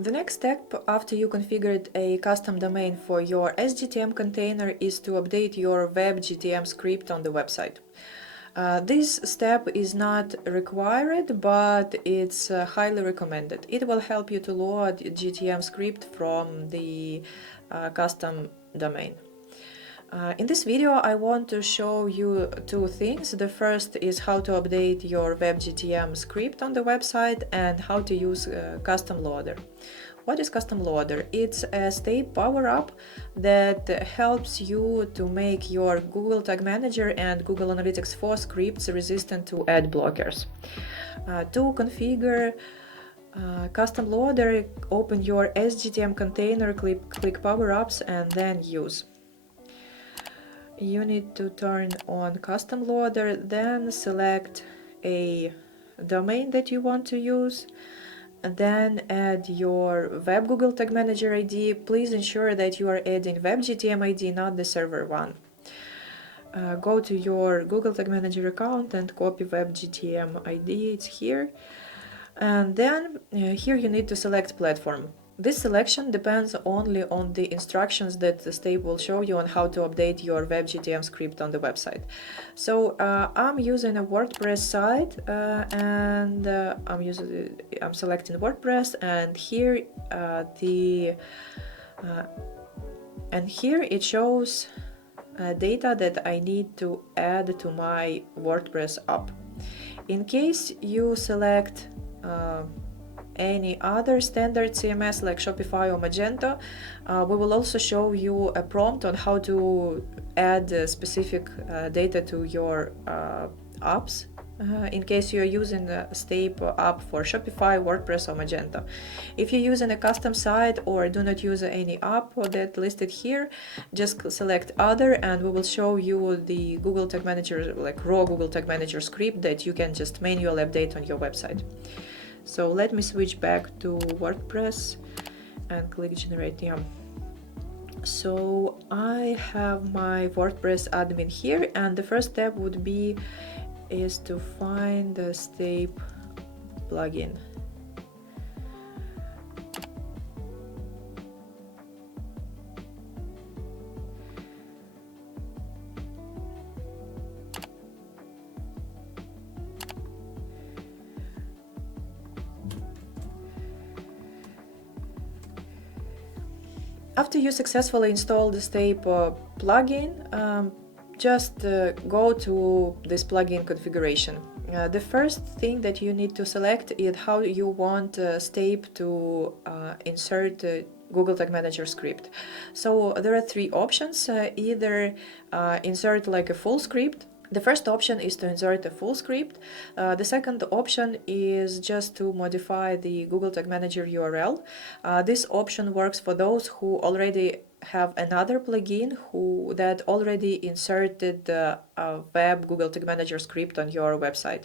The next step after you configured a custom domain for your sGTM container is to update your web GTM script on the website. This step is not required, but it's highly recommended. It will help you to load GTM script from the custom domain. In this video, I want to show you two things. The first is how to update your web GTM script on the website and how to use custom loader. What is custom loader? It's a Stape power-up that helps you to make your Google Tag Manager and Google Analytics 4 scripts resistant to ad blockers. To configure custom loader, open your sGTM container, click power-ups, and then use. You need to turn on custom loader, then select a domain that you want to use, and then add your web Google Tag Manager ID. Please ensure that you are adding web GTM ID, not the server one. Go to your Google Tag Manager account and copy web GTM ID, it's here. And then here you need to select platform. This selection depends only on the instructions that the Stape will show you on how to update your web GTM script on the website. So I'm using a WordPress site and I'm selecting WordPress, and here here it shows data that I need to add to my WordPress app. In case you select any other standard CMS like Shopify or Magento, we will also show you a prompt on how to add specific data to your apps in case you're using a Stape app for Shopify, WordPress or Magento. If you're using a custom site or do not use any app that listed here, just select other and we will show you the Google Tag Manager, like raw Google Tag Manager script that you can just manually update on your website. So let me switch back to WordPress and click generate theme. So I have my WordPress admin here, and the first step would be to find the Stape plugin. After you successfully install the Stape plugin, just go to this plugin configuration. The first thing that you need to select is how you want Stape to insert Google Tag Manager script. So there are three options. Either insert like a full script. The first option is to insert a full script. The second option is just to modify the Google Tag Manager URL. This option works for those who already have another plugin that already inserted the web Google Tag Manager script on your website.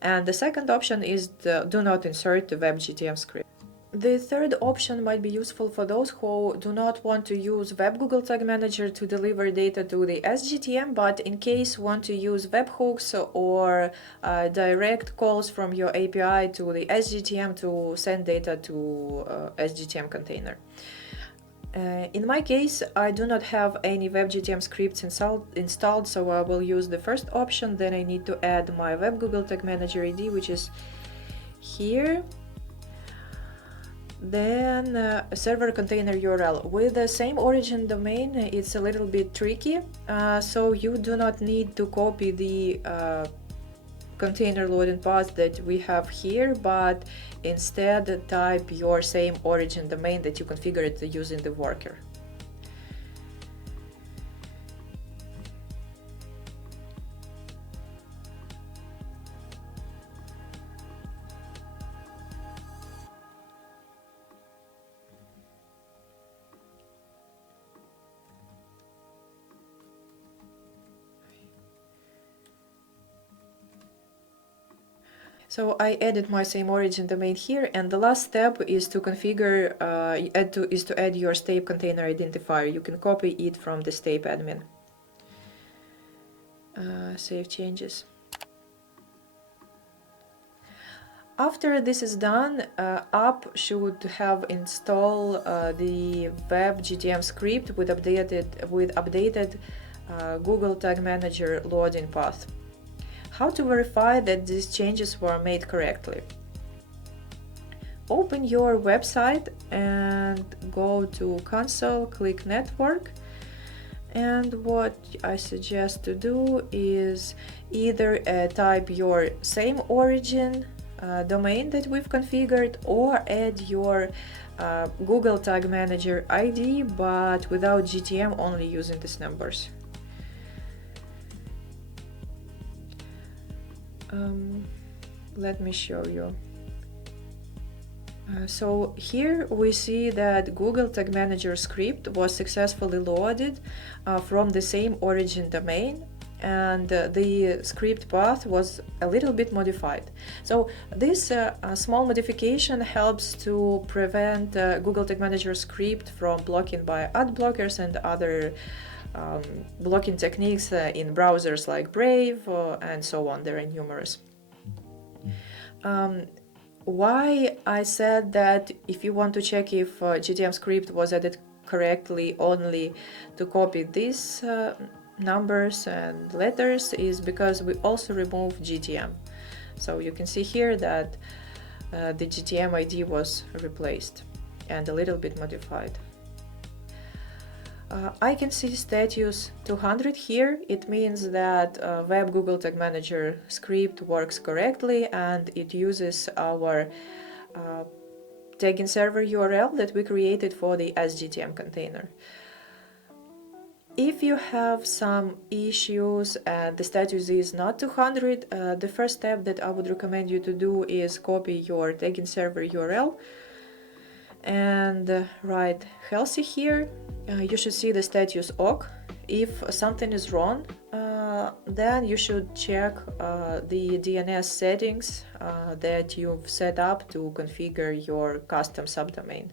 And the second option is do not insert the web GTM script. The third option might be useful for those who do not want to use web Google Tag Manager to deliver data to the sGTM, but in case want to use webhooks or direct calls from your API to the sGTM to send data to sGTM container. In my case, I do not have any WebGTM scripts installed, so I will use the first option. Then I need to add my web Google Tag Manager ID, which is here. Then a server container URL. With the same origin domain, it's a little bit tricky, so you do not need to copy the container loading path that we have here, but instead type your same origin domain that you configured using the worker. So I added my same origin domain here, and the last step is to configure, to add your Stape container identifier. You can copy it from the Stape admin. Save changes. After this is done, app should have installed the web GTM script with updated Google Tag Manager loading path. How to verify that these changes were made correctly? Open your website and go to console, click network, and what I suggest to do is either type your same origin domain that we've configured, or add your Google Tag Manager ID but without GTM, only using these numbers. Let me show you. So here we see that Google Tag Manager script was successfully loaded from the same origin domain, and the script path was a little bit modified. So this small modification helps to prevent Google Tag Manager script from blocking by ad blockers and other blocking techniques in browsers like Brave and so on. There are numerous. Why I said that if you want to check if GTM script was added correctly, only to copy these numbers and letters is because we also remove GTM. So you can see here that the GTM ID was replaced and a little bit modified. I can see status 200 here. It means that Web Google Tag Manager script works correctly and it uses our tagging server URL that we created for the sGTM container. If you have some issues and the status is not 200, the first step that I would recommend you to do is copy your tagging server URL and write healthy here. You should see the status OK. If something is wrong, then you should check the DNS settings that you've set up to configure your custom subdomain.